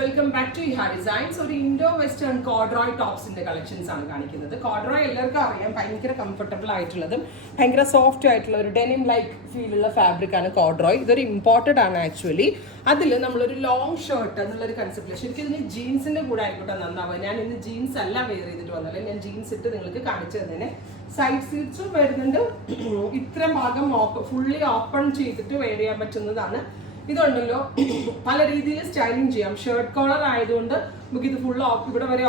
Welcome back to Iha designs. ഒരു Indo western corduroy ടോപ്സിന്റെ collections ആണ് കാണിക്കുന്നത്. കോഡ്രോയ് എല്ലാവർക്കും അറിയാം, ഭയങ്കര കംഫർട്ടബിൾ ആയിട്ടുള്ളതും ഭയങ്കര സോഫ്റ്റ് ആയിട്ടുള്ള ഒരു ഡെനിം ലൈക്ക് ഫീലുള്ള ഫാബ്രിക് ആണ് കോഡ്രോയ്. ഇതൊരു ഇമ്പോർട്ടഡ് ആണ് ആക്ച്വലി. അതിൽ നമ്മളൊരു ലോങ് ഷർട്ട് എന്നുള്ളൊരു കൺസെപ്റ്റ്, ശരിക്കും ഇതിന് ജീൻസിന്റെ കൂടെ ആയിക്കോട്ടെ നന്നാവുക. ഞാൻ ഇന്ന് ജീൻസ് അല്ല വെയർ ചെയ്തിട്ട് വന്നത്, ഞാൻ ജീൻസ് ഇട്ട് നിങ്ങൾക്ക് കാണിച്ചു തന്നെ. സൈഡ് സ്ലിറ്റ്സും വരുന്നുണ്ട്. ഇത്ര ഭാഗം ഫുള്ളി ഓപ്പൺ ചെയ്തിട്ട് വെയർ ചെയ്യാൻ പറ്റുന്നതാണ്. ഇതുണ്ടല്ലോ പല രീതിയിൽ സ്റ്റൈലിംഗ് ചെയ്യാം. ഷർട്ട് കോളർ ആയതുകൊണ്ട് നമുക്ക് ഇത് ഫുൾ ഇവിടെ വരെ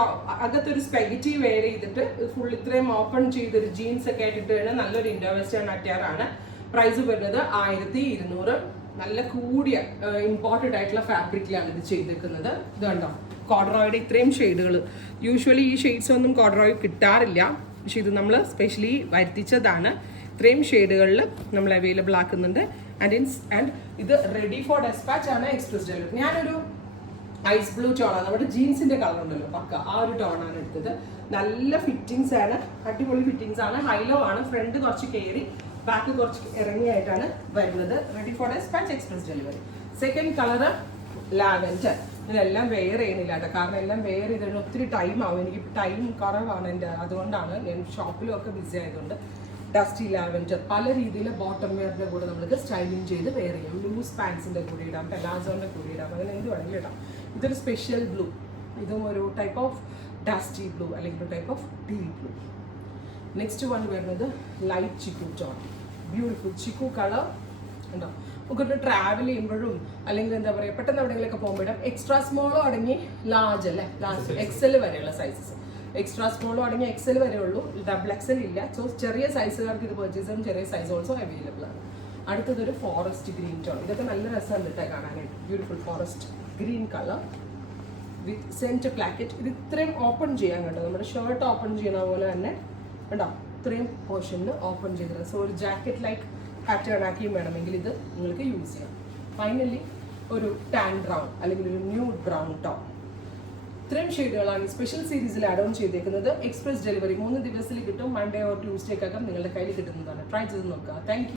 അകത്തൊരു സ്പെഗറ്റി വെയർ ചെയ്തിട്ട് ഫുൾ ഇത്രയും ഓപ്പൺ ചെയ്തൊരു ജീൻസ് ഒക്കെ ആയിട്ട് കഴിഞ്ഞാൽ നല്ലൊരു ഇൻഡോ വെസ്റ്റേൺ അറ്റയറാണ്. പ്രൈസ് വരുന്നത് 1200. നല്ല കൂടിയ ഇമ്പോർട്ടഡ് ആയിട്ടുള്ള ഫാബ്രിക്കിലാണ് ഇത് ചെയ്തിരിക്കുന്നത്. ഇത് കണ്ടോ, കോഡ്രോയുടെ ഇത്രയും ഷെയ്ഡുകൾ. യൂഷ്വലി ഈ ഷെയ്ഡ്സ് ഒന്നും കോഡ്രോയിൽ കിട്ടാറില്ല, പക്ഷെ ഇത് നമ്മൾ സ്പെഷ്യലി വരുത്തിച്ചതാണ്. ഇത്രയും ഷെയ്ഡുകളിൽ നമ്മൾ അവൈലബിൾ ആക്കുന്നുണ്ട്. ആൻഡ് ഇത് റെഡി ഫോർ ഡെസ്പാച്ച് ആണ്, എക്സ്പ്രസ് ഡെലിവറി. ഞാനൊരു ഐസ് ബ്ലൂ ടോണാണ്, നമ്മുടെ ജീൻസിന്റെ കളർ ഉണ്ടല്ലോ പക്ക, ആ ഒരു ടോണാണ് എടുത്തത്. നല്ല ഫിറ്റിങ്സ് ആണ്, അടിപൊളി ഫിറ്റിങ്സ് ആണ്. ഹൈലോ ആണ്, ഫ്രണ്ട് കുറച്ച് കയറി ബാക്ക് കുറച്ച് ഇറങ്ങിയായിട്ടാണ് വരുന്നത്. Ready for dispatch, express delivery. Second colour lavender. ഇതെല്ലാം വെയർ ചെയ്യണില്ല കേട്ടോ, കാരണം എല്ലാം വെയർ ചെയ്തിട്ട് ഒത്തിരി ടൈം ആവും. എനിക്ക് ടൈം കുറവാണ് എൻ്റെ, അതുകൊണ്ടാണ് ഞാൻ ഷോപ്പിലും ഒക്കെ ബിസി ആയതുകൊണ്ട്. ഡസ്റ്റി ലാവൻഡർ പല രീതിയിൽ ബോട്ടം വെയറിൻ്റെ കൂടെ നമുക്ക് സ്റ്റൈലിംഗ് ചെയ്ത് വെയർ ചെയ്യാം. ലൂസ് പാൻസിൻ്റെ കൂടെ ഇടാം, പെലാസോൻ്റെ കൂടെ ഇടാം, അങ്ങനെ എന്ത് വേണമെങ്കിലും ഇടാം. ഇതൊരു സ്പെഷ്യൽ ബ്ലൂ, ഇതും ഒരു ടൈപ്പ് ഓഫ് ഡസ്റ്റി ബ്ലൂ അല്ലെങ്കിൽ ഒരു type of deep blue. Next one വരുന്നത് light chikoo tone, beautiful chikoo colour ഉണ്ടോ. നമുക്കൊരു ട്രാവൽ ചെയ്യുമ്പോഴും അല്ലെങ്കിൽ എന്താ പറയുക പെട്ടെന്ന് എവിടെയെങ്കിലൊക്കെ പോകുമ്പോഴും എക്സ്ട്രാ സ്മോളോ അടങ്ങി ലാർജ് അല്ലേ, ലാർജ് എക്സൽ വരെയുള്ള സൈസസ്. എക്സ്ട്രാ സ്മോളോ അടങ്ങി എക്സൽ വരെ ഉള്ളൂ, ഡബിൾ എക്സൽ ഇല്ല. സോ ചെറിയ സൈസുകാർക്ക് ഇത് പർച്ചേസ് ചെയ്യാം, ചെറിയ സൈസ് ഓൾസോ അവൈലബിൾ ആണ്. അടുത്തതൊരു ഫോറസ്റ്റ് ഗ്രീൻ ടോൺ. ഇതൊക്കെ നല്ല രസമുണ്ട് കേട്ടോ കാണാനായിട്ട്. ബ്യൂട്ടിഫുൾ ഫോറസ്റ്റ് ഗ്രീൻ കളർ വിത്ത് സെൻറ്റർ പ്ലാക്കറ്റ്. ഇത് ഇത്രയും ഓപ്പൺ ചെയ്യാൻ കേട്ടോ, നമ്മുടെ ഷർട്ട് ഓപ്പൺ ചെയ്യണ പോലെ തന്നെ ഉണ്ടോ, ഇത്രയും പോർഷനിൽ ഓപ്പൺ ചെയ്തിട്ടുണ്ട്. സോ ഒരു ജാക്കറ്റ് ലൈക്ക് പാറ്റേൺ ആക്കിയും വേണമെങ്കിൽ ഇത് നിങ്ങൾക്ക് യൂസ് ചെയ്യാം. ഫൈനലി ഒരു ടാൻ ബ്രൗൺ അല്ലെങ്കിൽ ഒരു ന്യൂഡ് ബ്രൗൺ ടോൺ. ഇത്രയും ഷെയ്ഡുകളാണ് സ്പെഷ്യൽ സീരീസിൽ ആഡ് ഓൺ ചെയ്തേക്കുന്നത്. എക്സ്പ്രസ് ഡെലിവറി 3 ദിവസത്തിൽ കിട്ടും. മൺഡേ ഓർ ട്യൂസ്ഡേക്കകം നിങ്ങളുടെ കയ്യിൽ കിട്ടുന്നതാണ്. ട്രൈ ചെയ്ത് നോക്കുക. Thank you.